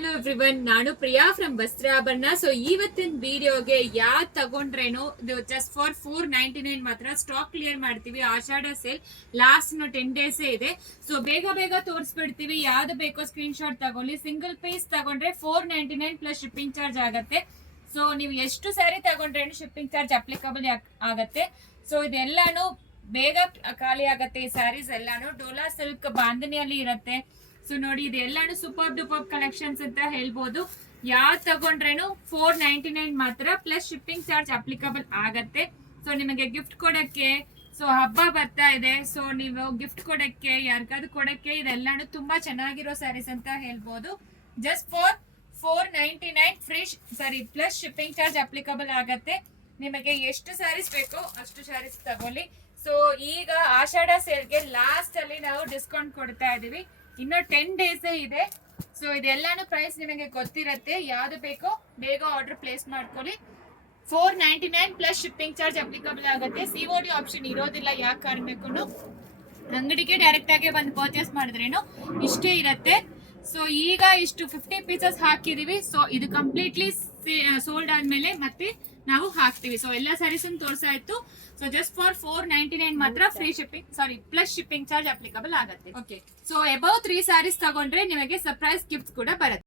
Hello everyone, ನಾನು Priya from ವಸ್ತ್ರಾಭರಣ. So ಇವತ್ತಿನ ವಿಡಿಯೋಗೆ ಯಾವ್ದು ತಗೊಂಡ್ರೇನು ಇದು ಜಸ್ಟ್ ಫಾರ್ 499 ಮಾತ್ರ ಸ್ಟಾಕ್ ಕ್ಲಿಯರ್ ಮಾಡ್ತೀವಿ. ಆಷಾಢ ಸೇಲ್ ಲಾಸ್ಟ್ 10 ಡೇಸ್ ಇದೆ. ಸೊ ಬೇಗ ತೋರಿಸ್ಬಿಡ್ತೀವಿ. ಯಾವ್ದು ಬೇಕೋ ಸ್ಕ್ರೀನ್ ಶಾಟ್ ತಗೊಳ್ಳಿ. ಸಿಂಗಲ್ ಪೀಸ್ ತಗೊಂಡ್ರೆ 499 ಪ್ಲಸ್ ಶಿಪ್ಪಿಂಗ್ ಚಾರ್ಜ್ ಆಗತ್ತೆ. ಸೊ ನೀವು ಎಷ್ಟು ಸ್ಯಾರಿ ತಗೊಂಡ್ರೇನು ಶಿಪ್ಪಿಂಗ್ ಚಾರ್ಜ್ ಅಪ್ಲಿಕಬಲ್ ಆಗತ್ತೆ. ಸೊ ಇದೆಲ್ಲಾನು ಬೇಗ ಖಾಲಿ ಆಗತ್ತೆ. ಈ ಸ್ಯಾರೀಸ್ ಎಲ್ಲಾನು ಡೋಲಾ ಸಿಲ್ಕ್ ಬಾಂಧನಿಯಲ್ಲಿ ಇರತ್ತೆ. ಸೊ ನೋಡಿ, ಇದೆಲ್ಲಾನು ಸೂಪರ್ ಡೂಪರ್ ಕಲೆಕ್ಷನ್ಸ್ ಅಂತ ಹೇಳ್ಬೋದು. ಯಾವ್ದು ತಗೊಂಡ್ರೇನು 499 ಮಾತ್ರ ಪ್ಲಸ್ ಶಿಪ್ಪಿಂಗ್ ಚಾರ್ಜ್ ಅಪ್ಲಿಕಬಲ್ ಆಗತ್ತೆ. ಸೊ ನಿಮಗೆ ಗಿಫ್ಟ್ ಕೊಡಕ್ಕೆ, ಸೊ ಹಬ್ಬ ಬರ್ತಾ ಇದೆ, ಸೊ ನೀವು ಗಿಫ್ಟ್ ಕೊಡಕ್ಕೆ, ಯಾರಿಗಾದ್ರು ಕೊಡಕ್ಕೆ ಇದೆಲ್ಲಾನು ತುಂಬಾ ಚೆನ್ನಾಗಿರೋ ಸ್ಯಾರೀಸ್ ಅಂತ ಹೇಳ್ಬೋದು. Just for 499 free plus shipping charge applicable ಆಗತ್ತೆ. ನಿಮಗೆ ಎಷ್ಟು ಸ್ಯಾರೀಸ್ ಬೇಕೋ ಅಷ್ಟು ಸ್ಯಾರೀಸ್ ತಗೊಳ್ಳಿ. ಸೊ ಈಗ ಆಷಾಢ ಸೇಲ್ಗೆ ಲಾಸ್ಟ್ ಅಲ್ಲಿ ನಾವು ಡಿಸ್ಕೌಂಟ್ ಕೊಡ್ತಾ ಇದೀವಿ. ಇನ್ನು 10 ಡೇಸ್ ಇದೆ. ಸೊ ಇದೆಲ್ಲಾನು ಪ್ರೈಸ್ ನಿಮಗೆ ಗೊತ್ತಿರತ್ತೆ. ಯಾವ್ದು ಬೇಕೋ ಬೇಗ ಆರ್ಡರ್ ಪ್ಲೇಸ್ ಮಾಡ್ಕೊಳ್ಳಿ. 499 ಪ್ಲಸ್ ಶಿಪ್ಪಿಂಗ್ ಚಾರ್ಜ್ ಅಪ್ಲಿಕಬಲ್ ಆಗುತ್ತೆ. COD ಆಪ್ಷನ್ ಇರೋದಿಲ್ಲ. ಯಾಕೆ ಕಾರಣಕ್ಕೂ ಅಂಗಡಿಗೆ ಡೈರೆಕ್ಟ್ ಆಗಿ ಬಂದು ಪರ್ಚೇಸ್ ಮಾಡಿದ್ರೇನು ಇಷ್ಟೇ ಇರತ್ತೆ. ಸೊ ಈಗ ಇಷ್ಟು 50 ಪೀಸಸ್ ಹಾಕಿದೀವಿ. ಸೊ ಇದು ಕಂಪ್ಲೀಟ್ಲಿ ಸೋಲ್ಡ್ ಆದ್ಮೇಲೆ ಮತ್ತೆ ನಾವು ಹಾಕ್ತಿವಿ. ಸೊ ಎಲ್ಲ ಸ್ಯಾರೀಸ್ ತೋರ್ಸಾಯ್ತು. ಸೊ ಜಸ್ಟ್ ಫಾರ್ 499 ಮಾತ್ರ free shipping plus shipping charge applicable ಆಗುತ್ತೆ. ಓಕೆ, ಸೊ ಅಬೌವ್ 3 ಸ್ಯಾರೀಸ್ ತಗೊಂಡ್ರೆ ನಿಮಗೆ ಸರ್ಪ್ರೈಸ್ ಗಿಫ್ಟ್ ಕೂಡ ಬರುತ್ತೆ.